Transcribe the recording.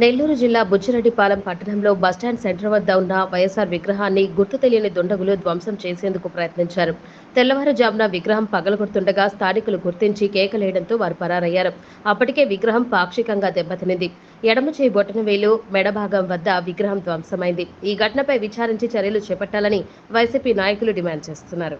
నెల్లూరు జిల్లా బుచ్చిరెడ్డిపాలెం పట్టణంలో bus stand centre వద్ద ఉన్న వైఎస్ఆర్ విగ్రహాన్ని గుర్తు తెలియని దుండగులు ధ్వంసం చేసేందుకు ప్రయత్నించారు. తెల్లవారుజామున విగ్రహం పగలగొడుతుండగా స్థానికులు గుర్తించి కేకలేయడంతో వారు పరారయ్యారు. అప్పటికే విగ్రహం పాక్షికంగా దెబ్బతినింది. ఎడమ చేయి బొటనవేలు మెడ భాగం వద్ద విగ్రహం ధ్వంసమైంది. ఈ ఘటనపై విచారించి చర్యలు చేపట్టాలని వైసీపీ నాయకులు డిమాండ్ చేస్తున్నారు.